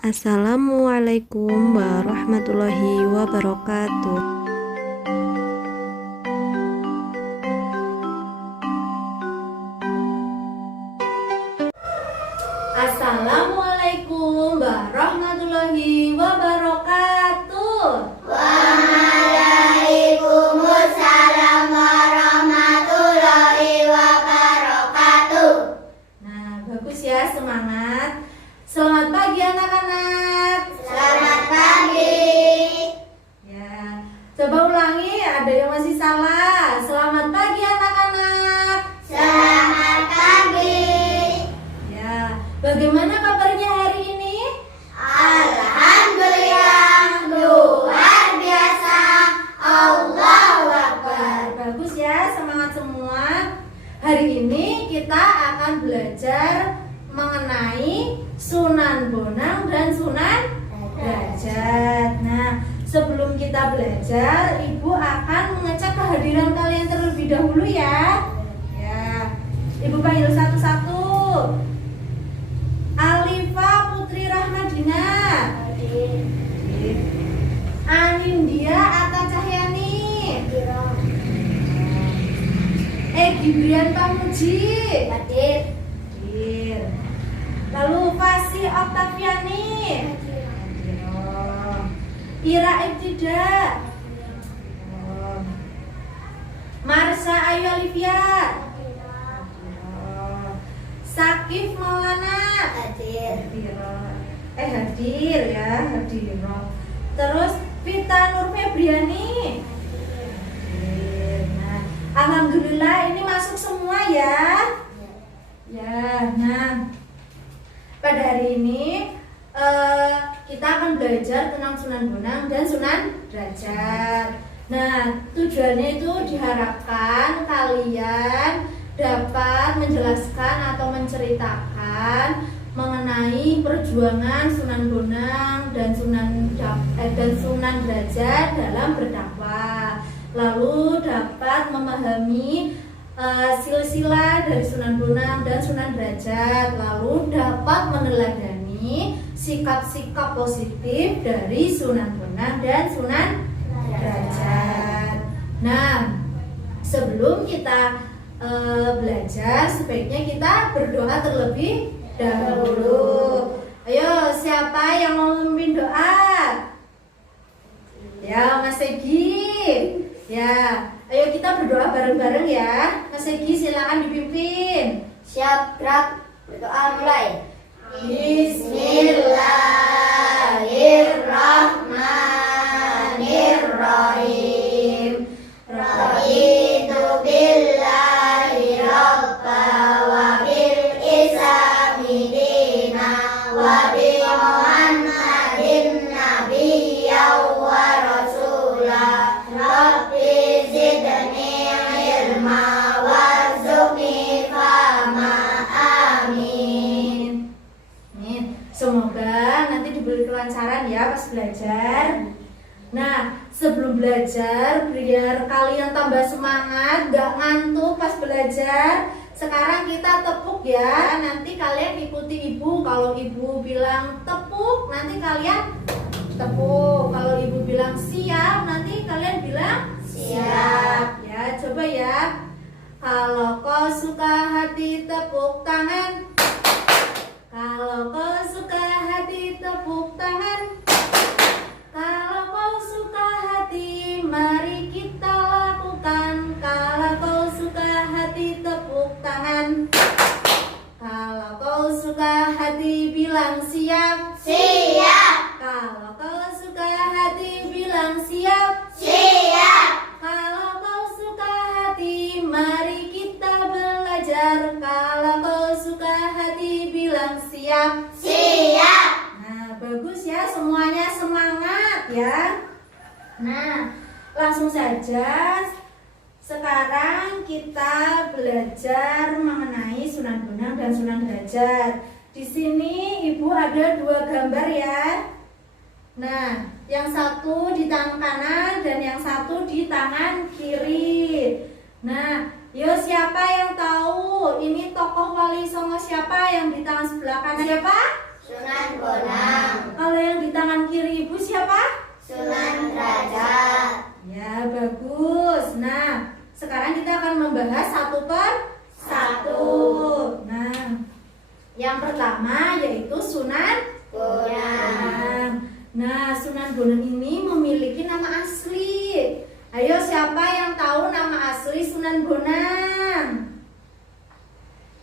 Assalamualaikum warahmatullahi wabarakatuh. Assalamualaikum warahmatullahi wabarakatuh. Waalaikumsalam warahmatullahi wabarakatuh. Nah, bagus ya, semangat. Selamat pagi anak-anak. Selamat pagi. Ya, coba ulangi, ada yang masih salah. Selamat pagi anak-anak. Selamat pagi. Ya, bagaimana kabarnya hari ini? Alhamdulillah, luar biasa. Allahu Akbar. Bagus ya, semangat semua. Hari ini kita akan belajar mengenai Sunan Bonang dan Sunan Derajat. Nah, sebelum kita belajar, Ibu akan mengecek kehadiran kalian terlebih dahulu ya. Ya, Ibu panggil satu-satu. Alifa Putri Rahmadina, Anindya Atta Cahyani, Gibrian Pamuji, Hadir. lalu Fasih Oktaviani, Ira Ibtida, Marsha Ayu Olivia, Sakif Maulana, Hadir. hadir ya, hadir. Terus Vita Nur Febriani. Nah, alhamdulillah ini masuk semua ya. Ya, nah pada hari ini kita akan belajar tentang Sunan Bonang dan Sunan Derajat. Nah, tujuannya itu diharapkan kalian dapat menjelaskan atau menceritakan mengenai perjuangan Sunan Bonang dan Sunan Derajat dalam berdakwah. Lalu dapat memahami silsilah dari Sunan Bonang dan Sunan Derajat, lalu dapat meneladani sikap-sikap positif dari Sunan Bonang dan Sunan Derajat. Nah, sebelum kita belajar, sebaiknya kita berdoa terlebih dahulu. Ayo, siapa yang mau memimpin doa? Ya, Mas Egi. Ya, ayo kita berdoa bareng-bareng ya. Mas Egi, silakan dipimpin. Siap, gerak. Berdoa mulai. Bismillahirrahmanirrahim. Raditu billahi rabba wa bil islami dina wa bi Muhammadin nabiyya wa rasula. Rabbi zidni ilma warzuqni fahma. Amin. Amin. Semoga nanti diberi kelancaran ya pas belajar. Nah, sebelum belajar, biar kalian tambah semangat, gak ngantuk pas belajar, sekarang kita tepuk ya. Nanti kalian ikuti ibu. Kalau ibu bilang tepuk, nanti kalian tepuk. Kalau ibu bilang siap, nanti kalian bilang Siap. ya, coba ya. Kalau kau suka hati, tepuk tangan. Kalau kau suka hati, tepuk tangan. Kalau kau suka hati, mari kita lakukan. Kalau kau suka hati, tepuk tangan. Kalau kau suka hati, bilang siap. Siap. Kalau kau suka hati, bilang siap. Siap. Kalau kau suka hati, mari kita belajar. Kalau kau suka hati, bilang siap. Siap. Nah, bagus ya, semuanya semangat ya. Nah, langsung saja. Sekarang kita belajar mengenai Sunan Bonang dan Sunan Derajat. Di sini Ibu ada dua gambar ya. Nah, yang satu di tangan kanan dan yang satu di tangan kiri. Nah, yo siapa yang tahu ini tokoh Wali Songo siapa yang di tangan sebelah kanan? Siapa? Sunan Bonang. ibu siapa? Sunan Derajat. Ya, bagus. Nah, sekarang kita akan membahas satu per satu. Nah, yang pertama yaitu Sunan Bonang. Nah, Sunan Bonang ini memiliki nama asli. Ayo, siapa yang tahu nama asli Sunan Bonang?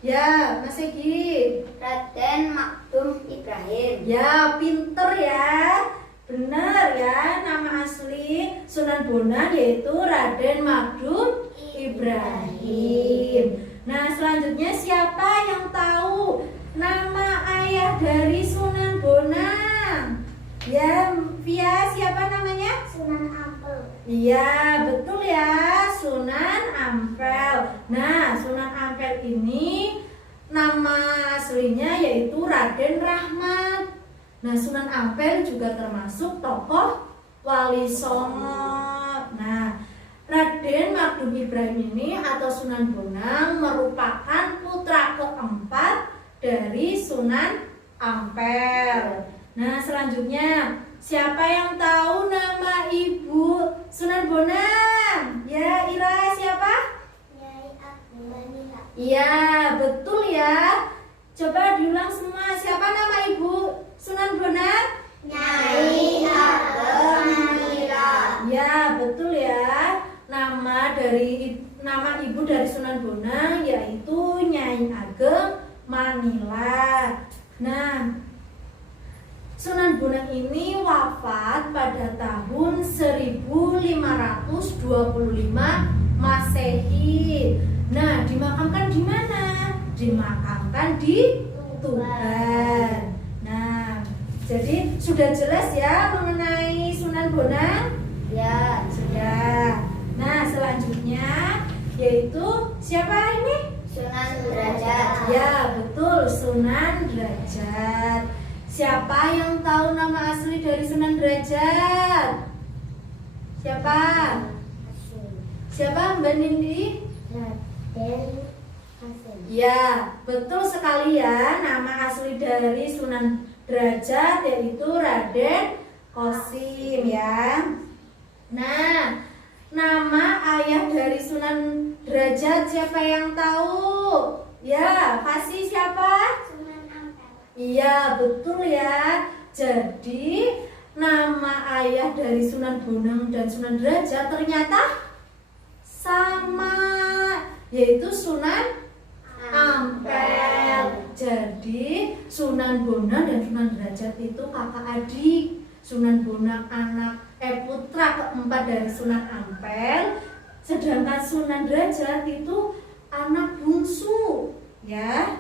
Ya, Mas Egi. Raden Makdum Ibrahim. Ya, pinter ya. Benar ya, nama asli Sunan Bonang yaitu Raden Makdum Ibrahim. Nah, selanjutnya siapa yang tahu nama ayah dari Sunan Bonang? Ya, Via, siapa namanya? Sunan Ampel. Iya, betul ya, Sunan Ampel. Nah, Sunan Ampel ini nama aslinya yaitu Raden Rahmat. Nah, Sunan Ampel juga termasuk tokoh Wali Songo. Nah, Raden Makdum Ibrahim ini atau Sunan Bonang merupakan putra keempat dari Sunan Ampel. Nah, selanjutnya siapa yang tahu nama ibu Sunan Bonang? Ya, Ira, siapa? Nyai Abdullah. Iya, betul ya. Coba diulang semua. Siapa nama ibu Sunan Bonang? Nyai Abdullah. Ya, betul ya. Nama ibu dari Sunan Bonang yaitu Nyai Ageng Manila. Nah, Sunan Bonang ini wafat pada tahun 1525 Masehi. Nah, dimakamkan di mana? Dimakamkan di Tuban. Nah, jadi sudah jelas ya mengenai Sunan Bonang? Ya. Sudah. Nah, selanjutnya yaitu siapa ini? Sunan Derajat. Ya, betul, Sunan Derajat. Siapa yang tahu nama asli dari Sunan Derajat? Siapa? Siapa, Mbak Nindi? Raden Hasan. Ya, betul sekali ya. Nama asli dari Sunan Derajat yaitu Raden Qasim ya. Nah, nama ayah dari Sunan Derajat siapa yang tahu? Ya, pasti siapa? Sunan Ampel. Iya, betul ya. Jadi nama ayah dari Sunan Bonang dan Sunan Derajat ternyata sama, yaitu Sunan Ampel. Jadi Sunan Bonang dan Sunan Derajat itu kakak adik. Sunan Bonang putra keempat dari Sunan Ampel, sedangkan Sunan Derajat itu anak bungsu. Ya,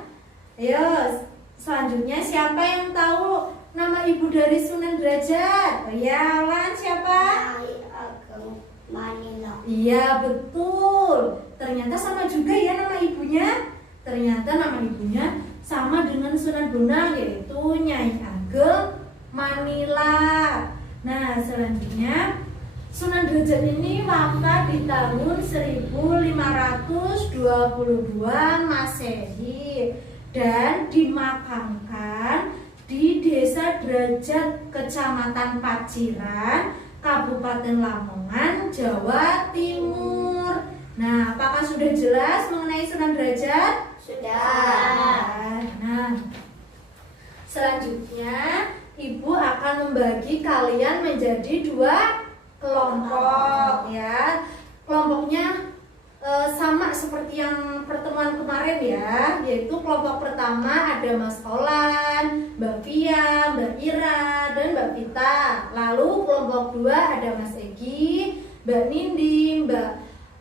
ayo. Selanjutnya siapa yang tahu nama ibu dari Sunan Derajat? Oh ya, Lan, siapa? Nyai Ageng Manila. Iya, betul. Ternyata sama juga ya nama ibunya. Ternyata nama ibunya sama dengan Sunan Bonang yaitu Nyai Ageng Manila. Nah, selanjutnya Sunan Derajat ini wafat di tahun 1522 Masehi dan dimakamkan di Desa Derajat, Kecamatan Paciran, Kabupaten Lamongan, Jawa Timur. Nah, apakah sudah jelas mengenai Sunan Derajat? Sudah. Nah, selanjutnya Ibu akan membagi kalian menjadi 2 kelompok ya. Kelompoknya sama seperti yang pertemuan kemarin ya, yaitu kelompok pertama ada Mas Olan, Mbak Via, Mbak Ira, dan Mbak Vita. Lalu kelompok 2 ada Mas Egi, Mbak Nindi, Mbak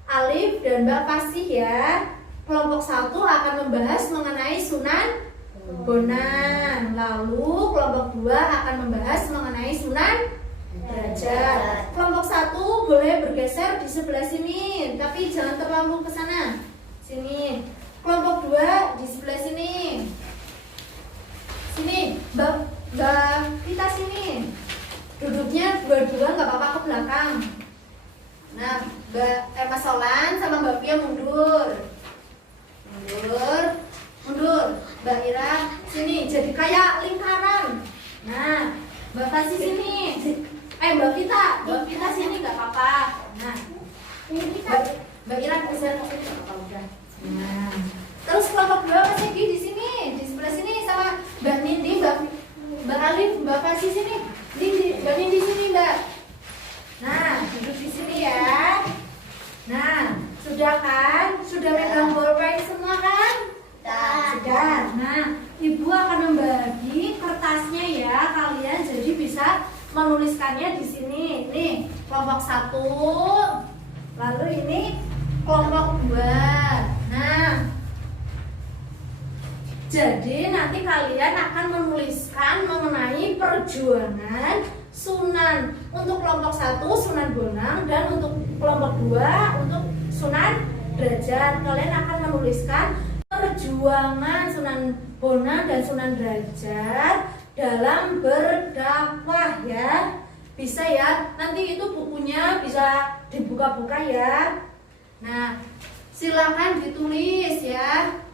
Alif, dan Mbak Fasih ya. Kelompok 1 akan membahas mengenai Sunan Bonang. Lalu kelompok 2 akan membahas mengenai Sunan Derajat. Kelompok 1 boleh bergeser di sebelah sini, tapi jangan terlalu ke sana. Sini. Kelompok 2 di sebelah sini. Sini, Mbak Vita sini. Duduknya dua-dua, nggak apa-apa ke belakang. Nah, Mas Solan sama Mbak Pia mundur. Mundur. Mbak Ira sini, jadi kayak lingkaran. Nah, Mbak Fasih sini. Mbak Vita sini nggak apa-apa. Nah, Mbak Ira bisa sini nggak apa-apa udah. Nah, terus kelompok 2 Mas Egi di sini, di sebelah sini sama Mbak Nindi, Mbak Alif, Mbak Kasih sini. Mbak Nindi sini Mbak. Nah, duduk di sini ya. Nah, sudah kan? Sudah megang bolpen semua kan? Sudah. Nah, Ibu akan membagi kertasnya ya, kalian jadi bisa menuliskannya di sini. Nih, kelompok 1. Lalu ini kelompok 2. Nah, jadi nanti kalian akan menuliskan mengenai perjuangan Sunan. Untuk kelompok 1 Sunan Bonang dan untuk kelompok 2 untuk Sunan Derajat. Kalian akan menuliskan perjuangan Sunan Bonang dan Sunan Derajat dalam berdakwah ya. Bisa ya, nanti itu bukunya bisa dibuka-buka ya. Nah, silakan ditulis ya.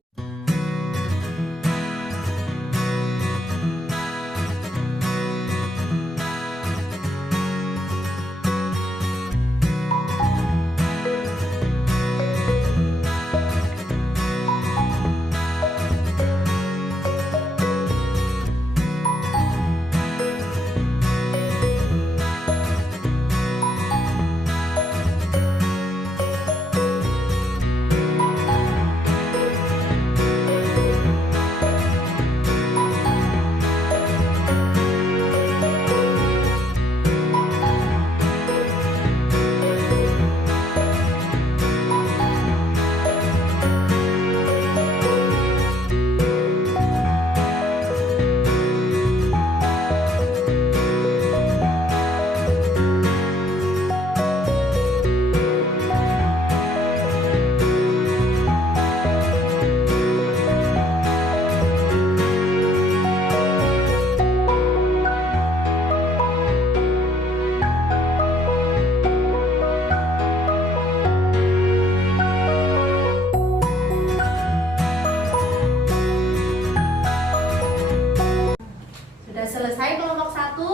Selesai kelompok 1?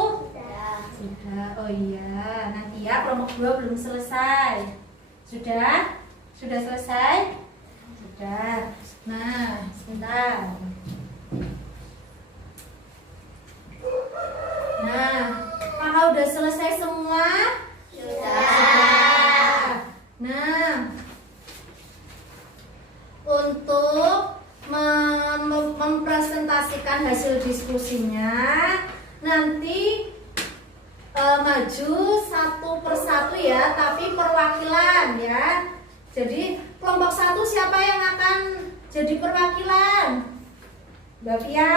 Sudah. Oh iya, nanti ya kelompok 2 belum selesai. Sudah? Sudah selesai? Sudah. Nah, sebentar. Nah, apakah udah selesai semua? Sudah. Nah, untuk mempresentasikan hasil diskusinya nanti maju satu persatu ya, tapi perwakilan ya. Jadi kelompok 1 siapa yang akan jadi perwakilan? Mbak Pia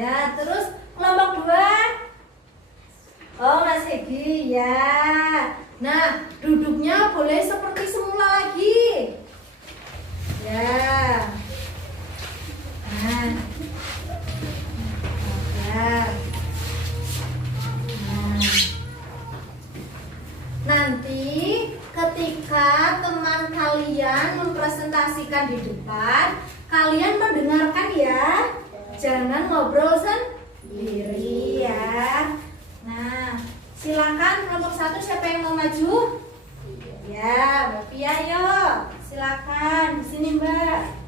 ya. Terus kelompok 2? Oh, Mas Egi ya. Nah, duduknya boleh seperti semula lagi ya. Nah, nanti ketika teman kalian mempresentasikan di depan, kalian mendengarkan ya, jangan ngobrol sendiri ya. Nah, silakan kelompok 1 siapa yang mau maju? Ya, Mbak Pia, yuk, silakan di sini Mbak.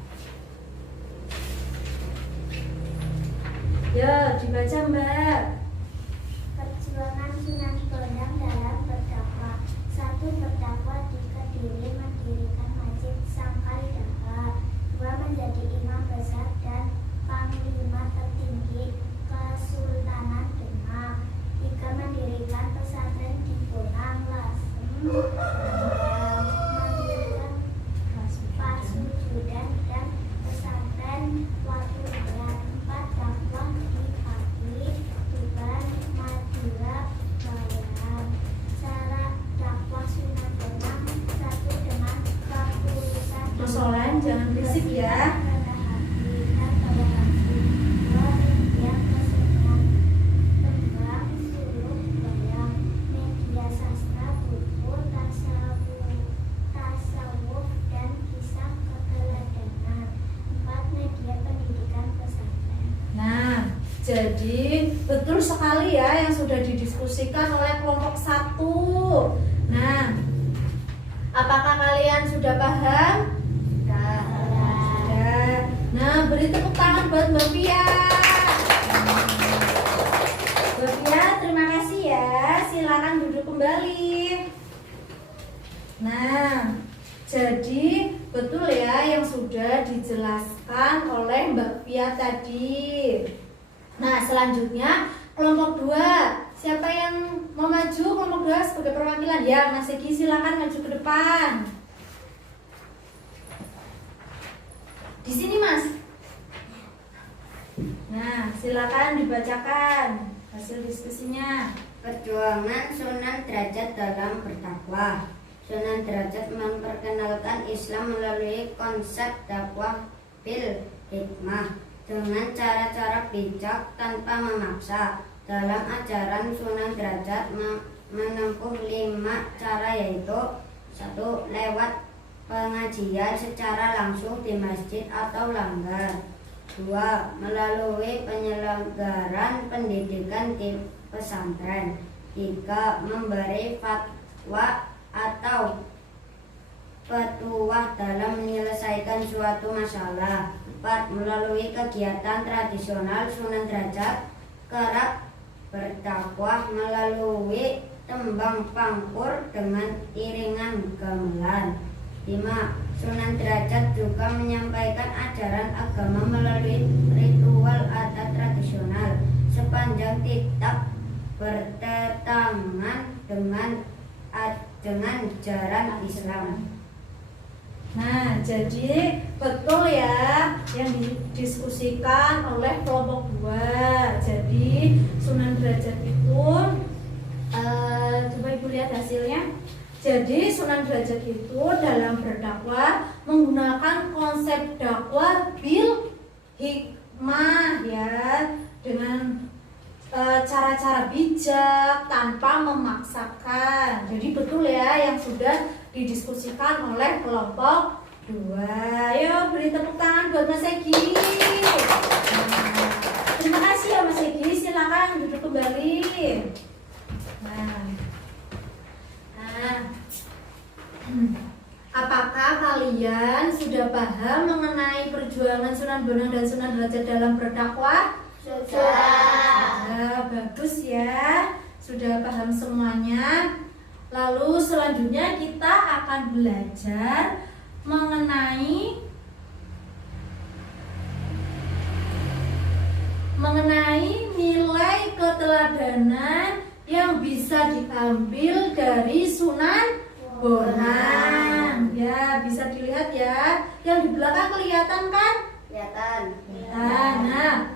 Ya, dibaca Mbak. Perjuangan Sunan Bonang dalam berdakwah. 1. Berdakwah di Kediri mendirikan Masjid Sangkalidaha. 2. Menjadi imam besar dan panglima tertinggi Kesultanan Demak. 3. Mendirikan pesantren di Bonang Lasem. 4. Mendirikan Pasujudan dan pesantren Watu Barat. 4. Dakwah di Pati, Tuban, Madura, Bayan. Cara dakwah Sunan Bonang. 1. Dengan ketulusan Persoalan jangan berisik ya. rendah hati dan pada hati. 2. Media kesenian tembang, suluk, wayang, media sastra, buku, tasawuf dan kisah keteladanan. 4. Media pendidikan pesantren. Nah, jadi betul sekali ya yang sudah didiskusikan oleh kelompok 1. Nah, apakah kalian sudah paham? Sudah. Nah, beri tepuk tangan buat Mbak Pia. Mbak Pia, terima kasih ya. Silakan duduk kembali. Nah, jadi betul ya yang sudah dijelaskan oleh Mbak Pia tadi. Nah, selanjutnya kelompok 2. Siapa yang mau maju kelompok 2 sebagai perwakilan? Ya, Mas Egi silakan maju ke depan. Di sini, Mas. Nah, silakan dibacakan hasil diskusinya. Perjuangan Sunan Derajat dalam berdakwah. Sunan Derajat memperkenalkan Islam melalui konsep dakwah bil hikmah dengan cara-cara bijak tanpa memaksa. Dalam ajaran Sunan Derajat menempuh 5 cara, yaitu 1. Lewat pengajian secara langsung di masjid atau langgar. 2. Melalui penyelenggaran pendidikan di pesantren. 3. Memberi fatwa atau petuah dalam menyelesaikan suatu masalah. 4. Melalui kegiatan tradisional Sunan Derajat kerap berdakwah melalui tembang pangkur dengan iringan gamelan. 5. Sunan Derajat juga menyampaikan ajaran agama melalui ritual adat tradisional sepanjang tidak bertentangan dengan ajaran Islam. Nah, jadi betul ya yang didiskusikan oleh kelompok 2. Jadi Sunan Derajat itu coba Ibu lihat hasilnya. Jadi Sunan Derajat itu dalam berdakwah menggunakan konsep dakwah bil hikmah ya, dengan cara-cara bijak tanpa memaksakan. Jadi betul ya yang sudah didiskusikan oleh kelompok 2. Ayo beri tepuk tangan buat Mas Egi. Nah, terima kasih ya Mas Egi. Silakan duduk kembali. Apakah kalian sudah paham mengenai perjuangan Sunan Bonang dan Sunan Derajat dalam berdakwah? Sudah. Bagus ya. Sudah paham semuanya. Lalu selanjutnya kita akan belajar mengenai nilai keteladanan yang bisa diambil dari Sunan Bonang. Ya, bisa dilihat ya. Yang di belakang kelihatan kan? Kelihatan. Nah,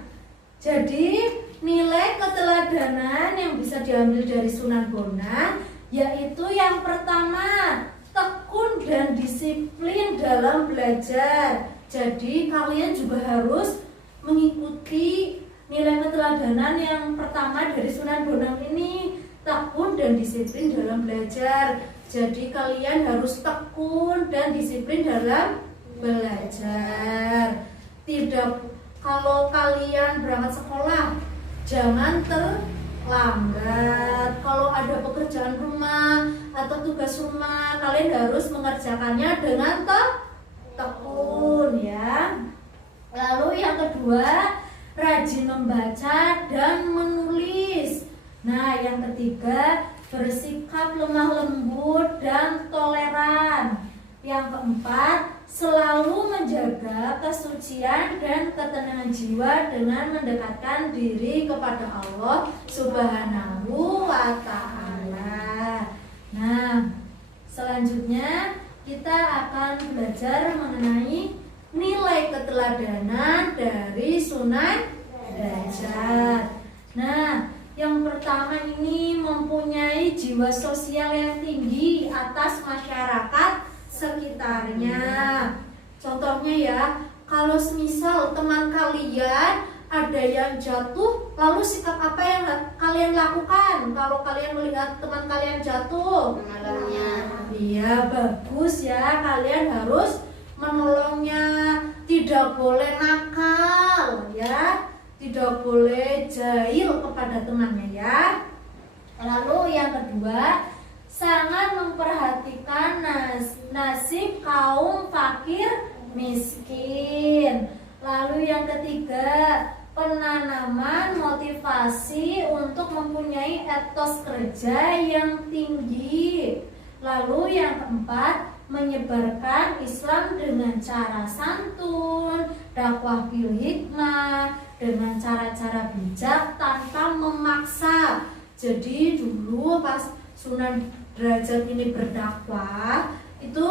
jadi nilai keteladanan yang bisa diambil dari Sunan Bonang yaitu yang pertama, tekun dan disiplin dalam belajar. Jadi kalian juga harus mengikuti nilai keteladanan yang pertama dari Sunan Bonang ini, tekun dan disiplin dalam belajar. Jadi kalian harus tekun dan disiplin dalam belajar. Tidak, kalau kalian berangkat sekolah jangan terlambat. Kalau ada pekerjaan rumah atau tugas rumah, kalian harus mengerjakannya dengan tekun ya. Lalu yang kedua, rajin membaca dan menulis. Nah, yang ketiga, bersikap lemah lembut dan toleran. Yang keempat, selalu menjaga kesucian dan ketenangan jiwa dengan mendekatkan diri kepada Allah Subhanahu wa Ta'ala. Nah, selanjutnya kita akan belajar mengenai nilai keteladanan dari Sunan Derajat. Nah, yang pertama ini mempunyai jiwa sosial yang tinggi atas masyarakat sekitarnya. Contohnya ya, kalau semisal teman kalian ada yang jatuh, lalu sikap apa yang kalian lakukan kalau kalian melihat teman kalian jatuh? Menolongnya. Iya, bagus ya, kalian harus menolongnya, tidak boleh nakal ya. tidak boleh jahil kepada temannya ya. Lalu yang kedua, sangat memperhatikan nasib kaum fakir miskin. Lalu yang ketiga, penanaman motivasi untuk mempunyai etos kerja yang tinggi. Lalu yang keempat, menyebarkan Islam dengan cara santun, dakwah bil hikmah, dengan cara-cara bijak tanpa memaksa. Jadi dulu pas Sunan Derajat ini berdakwah itu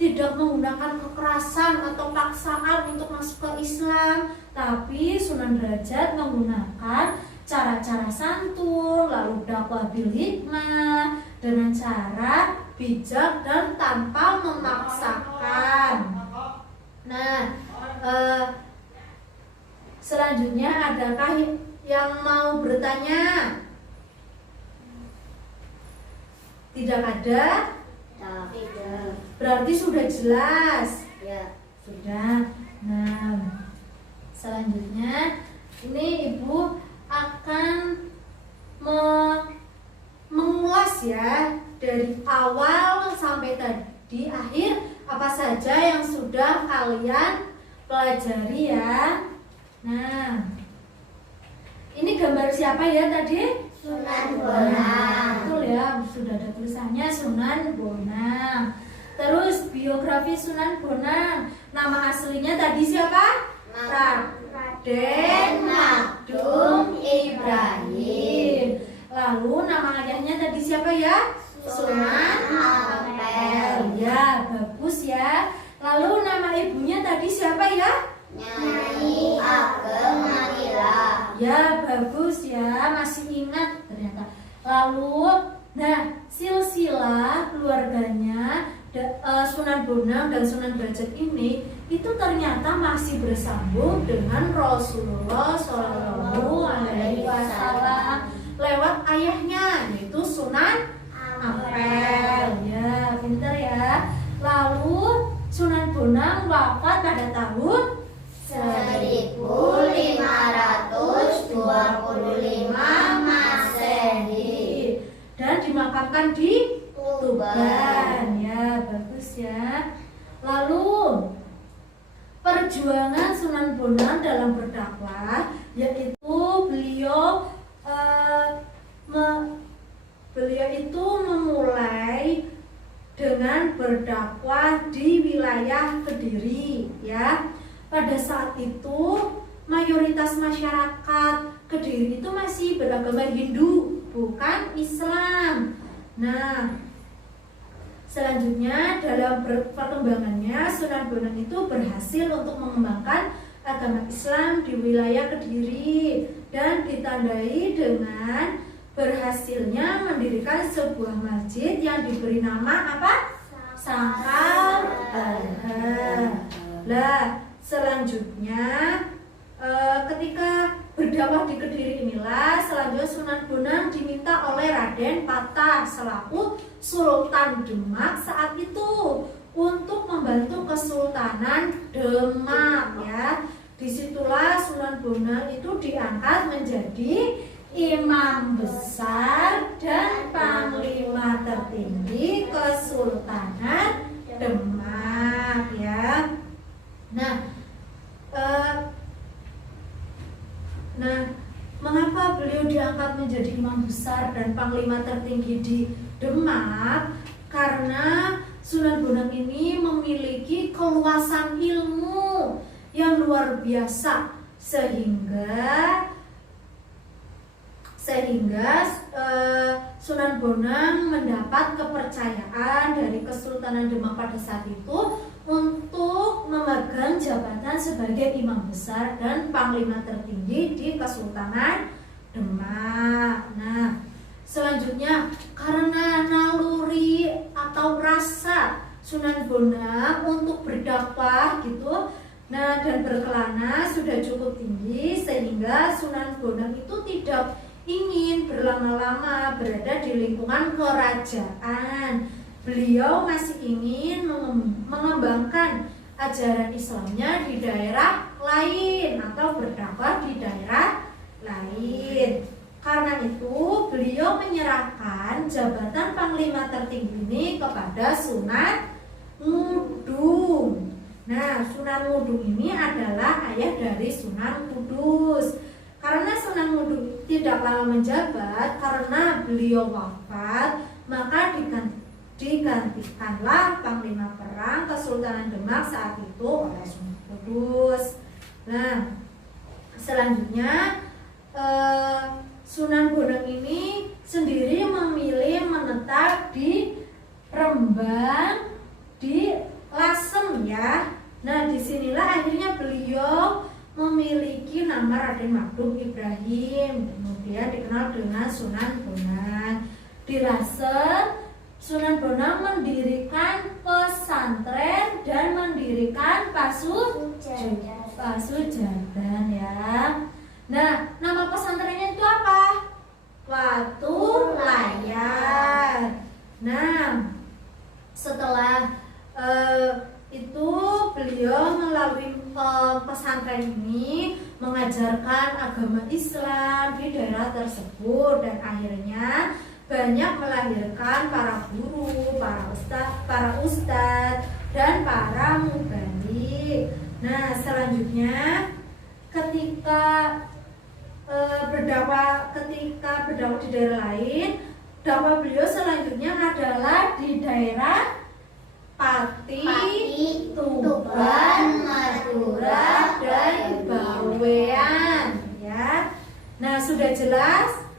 tidak menggunakan kekerasan atau paksaan untuk masuk ke Islam, tapi Sunan Derajat menggunakan cara-cara santun, lalu dakwah bil hikmah dengan cara bijak dan tanpa memaksakan. Nah, selanjutnya adakah yang mau bertanya? Tidak ada? Tidak. Berarti sudah jelas. Ya. Sudah. Nah, selanjutnya ini Ibu akan mengulas ya dari awal sampai tadi akhir apa saja yang sudah kalian pelajari ya. Nah, ini gambar siapa ya tadi? Sunan Bonang. Betul ya, sudah ada tulisannya Sunan Bonang. Terus biografi Sunan Bonang, nama aslinya tadi siapa? Raden Magdum Ibrahim. Lalu nama ayahnya tadi siapa ya? Sunan Ampel. Ya, bagus ya. Lalu nama ibunya tadi siapa ya? Nyai Ageng Manila. Ya, bagus ya, masih ingat ternyata. Lalu, nah, silsilah keluarganya Sunan Bonang dan Sunan Derajat ini itu ternyata masih bersambung dengan Rasulullah Shallallahu Alaihi Wasallam lewat ayahnya, yaitu Sunan Ampel. Ya, pintar ya. Lalu Sunan Bonang wafat pada tahun 1525 Masehi dan dimakamkan di Tuban. Ya, bagus ya. Lalu perjuangan Sunan Bonang dalam berdakwah, yaitu beliau itu memulai dengan berdakwah di wilayah Kediri ya. Pada saat itu mayoritas masyarakat Kediri itu masih beragama Hindu, bukan Islam. Nah, selanjutnya dalam perkembangannya Sunan Bonang itu berhasil untuk mengembangkan agama Islam di wilayah Kediri dan ditandai dengan berhasilnya mendirikan sebuah masjid yang diberi nama apa? Sangkal Balha. Lah, selanjutnya ketika berdakwah di Kediri inilah selanjutnya Sunan Bonang diminta oleh Raden Patah selaku Sultan Demak saat itu untuk membantu Kesultanan Demak ya. Disitulah Sunan Bonang itu diangkat menjadi imam besar dan panglima tertinggi Kesultanan Demak ya. Nah, mengapa beliau diangkat menjadi imam besar dan panglima tertinggi di Demak? Karena Sunan Bonang ini memiliki keluasan ilmu yang luar biasa sehingga Sunan Bonang mendapat kepercayaan dari Kesultanan Demak pada saat itu untuk memegang jabatan sebagai imam besar dan panglima tertinggi di Kesultanan Demak. Nah, selanjutnya karena naluri atau rasa Sunan Bonang untuk berdakwah gitu, nah dan berkelana sudah cukup tinggi sehingga Sunan Bonang itu tidak ingin berlama-lama berada di lingkungan kerajaan. Beliau masih ingin mengembangkan ajaran Islamnya di daerah lain atau berdakwah di daerah lain. Karena itu beliau menyerahkan jabatan Panglima tertinggi ini kepada Sunan Ngudung. Nah, Sunan Ngudung ini adalah ayah dari Sunan Kudus. Karena Sunan Ngudung tidak lama menjabat karena beliau wafat, maka digantikanlah Panglima Perang Kesultanan Demak saat itu oleh Sunan Kudus. Nah, selanjutnya Sunan Bonang ini sendiri memilih menetap di Rembang, di Lasem ya. Nah, disinilah akhirnya beliau memiliki nama Raden Magdum Ibrahim, kemudian dikenal dengan Sunan Bonang. Di Lasem, Sunan Bonang mendirikan pesantren dan mendirikan pasujadan ya. Nah, nama pesantrennya itu apa? Watu Layar. Nah, setelah itu beliau melalui pesantren ini mengajarkan agama Islam di daerah tersebut dan akhirnya banyak melahirkan para guru, para ustadz dan para mubalik. Nah, selanjutnya ketika berdakwah di daerah lain, dakwah beliau selanjutnya adalah di daerah Pati, Tuban, Madura, dan Bawean ya. Nah, sudah jelas?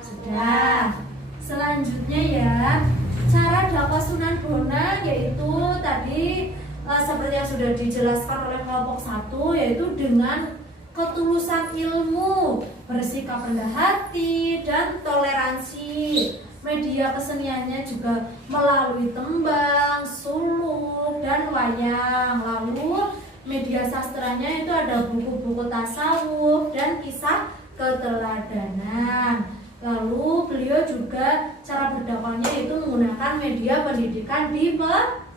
Sudah. Selanjutnya ya, cara dakwah Sunan Bonang yaitu tadi seperti yang sudah dijelaskan oleh kelompok 1, yaitu dengan ketulusan ilmu, bersikap rendah hati, dan toleransi. Media keseniannya juga melalui tembang, suluk, dan wayang. Lalu media sastranya itu ada buku-buku tasawuf dan kisah keteladanan. Lalu beliau juga cara berdakwahnya itu menggunakan media pendidikan di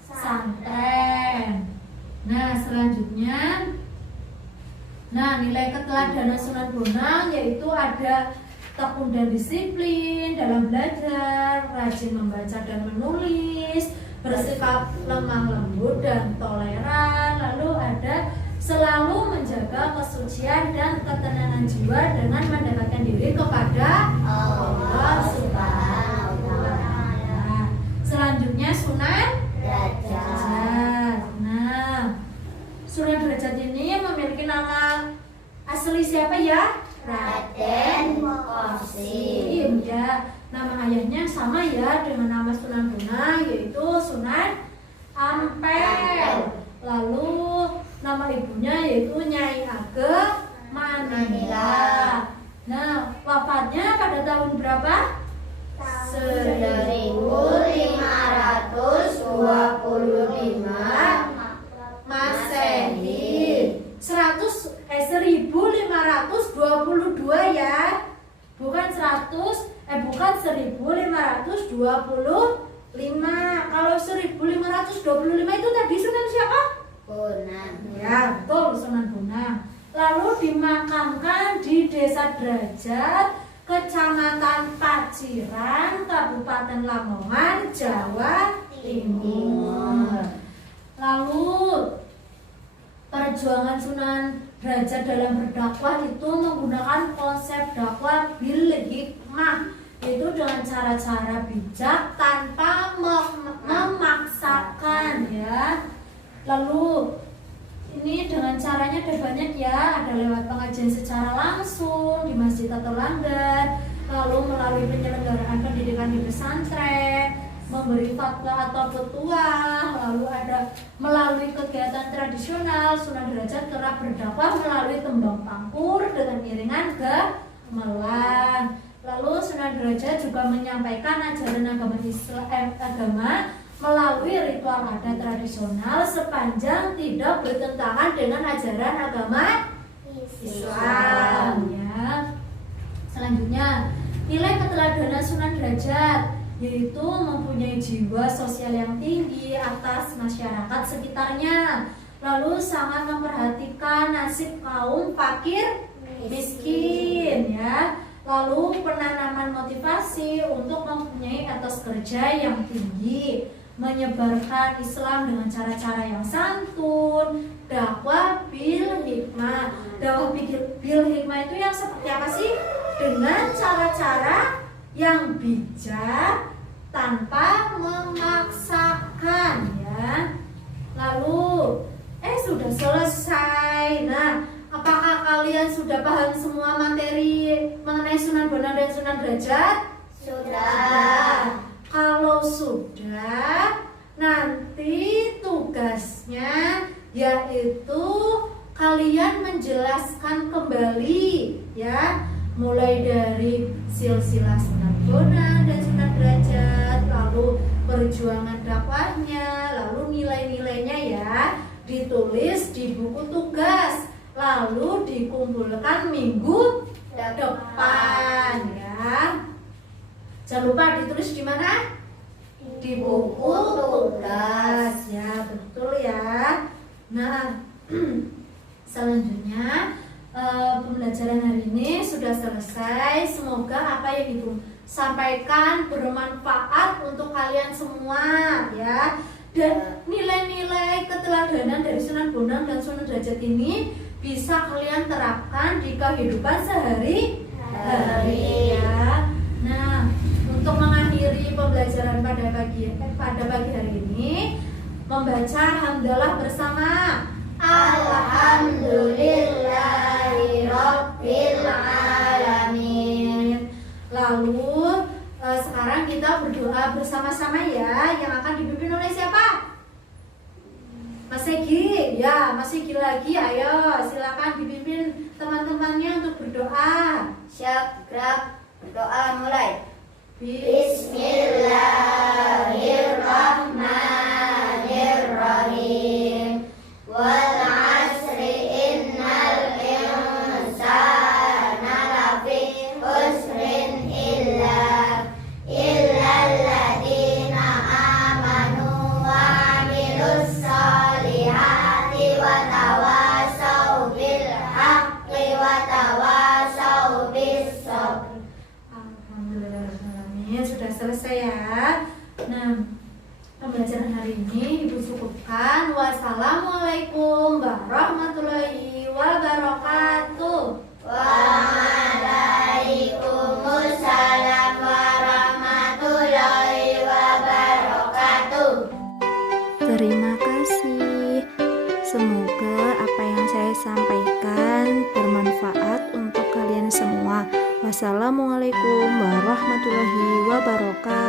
pesantren. Nah, selanjutnya, nilai keteladanan Sunan Bonang yaitu ada tekun dan disiplin dalam belajar, rajin membaca dan menulis, bersikap lemah lembut dan toleran, lalu ada selalu menjaga kesucian dan ketenangan jiwa dengan mendekatkan diri kepada Allah Subhanahu wa Ta'ala. Selanjutnya Sunan Derajat. Nah, Sunan Derajat ini memiliki nama asli siapa ya? Raden Qasim. Ya, nama ayahnya sama ya dengan nama Sunan Bonang, yaitu Sunan Ampel. Lalu nama ibunya yaitu Nyai Ageng Manila. Nah, wafatnya pada tahun berapa? 1525 Masehi. 1522 ya. Bukan 1525. Kalau 1525 itu tadi Sunan siapa? Bonang. Ya, betul, Sunan Bonang. Lalu dimakamkan di Desa Derajat, Kecamatan Paciran, Kabupaten Lamongan, Jawa Timur. Lalu perjuangan Sunan Derajat dalam berdakwah itu menggunakan konsep dakwah bil hikmah, yaitu dengan cara-cara bijak tanpa memaksakan ya. Lalu ini dengan caranya ada banyak ya, ada lewat pengajian secara langsung di masjid atau langgar, lalu melalui penyelenggaraan pendidikan di pesantren, memberi fatwa atau petuah, lalu ada melalui kegiatan tradisional. Sunan Derajat kerap berdakwah melalui tembang pangkur dengan iringan gamelan. Lalu Sunan Derajat juga menyampaikan ajaran agama melalui ritual adat tradisional sepanjang tidak bertentangan dengan ajaran agama Islam ya. Selanjutnya, nilai keteladanan Sunan Derajat yaitu mempunyai jiwa sosial yang tinggi atas masyarakat sekitarnya. lalu sangat memperhatikan nasib kaum fakir miskin ya. Lalu penanaman motivasi untuk mempunyai etos kerja yang tinggi, menyebarkan Islam dengan cara-cara yang santun, dakwah bil hikmah. Dakwah bil hikmah itu yang seperti apa sih? Dengan cara-cara yang bijak tanpa memaksakan ya. Lalu sudah selesai. Nah, apakah kalian sudah paham semua materi mengenai Sunan Bonang dan Sunan Derajat? Sudah. Kalau sudah, nanti tugasnya yaitu kalian menjelaskan kembali ya, mulai dari silsilah Sunan Bonang dan Sunan Derajat, lalu perjuangan dakwahnya, lalu nilai-nilainya ya, ditulis di buku tugas, lalu dikumpulkan minggu depan ya. Jangan lupa ditulis di mana? Di buku tugas ya, betul ya. Nah, selanjutnya pembelajaran hari ini sudah selesai. Semoga apa yang ibu sampaikan bermanfaat untuk kalian semua ya. Dan nilai-nilai keteladanan dari Sunan Bonang dan Sunan Derajat ini bisa kalian terapkan di kehidupan sehari-hari ya. Nah, untuk mengakhiri pembelajaran pada pagi hari ini, membaca hamdalah bersama. Alhamdulillahirabbil alamin. Lalu sekarang kita berdoa bersama-sama ya, yang akan dipimpin oleh siapa? Mas Egi, ya Mas Egi lagi, ayo silakan dipimpin teman-temannya untuk berdoa. Siap, gerak, berdoa mulai. Bismillahirrahmanirrahim. Wal 'asri innal insana lafi khusrin illa alladzina amanu wa 'amilus solihati wa tawasau bil haqqi wa tawasau bis sabr. Alhamdulillah, sudah selesai ya. Nah, pembelajaran hari ini Ibu cukupkan. Wassalamualaikum warahmatullahi wabarakatuh. Waalaikumsalam warahmatullahi wabarakatuh. Terima kasih. Semoga apa yang saya sampaikan bermanfaat untuk kalian semua. Wassalamualaikum warahmatullahi wabarakatuh.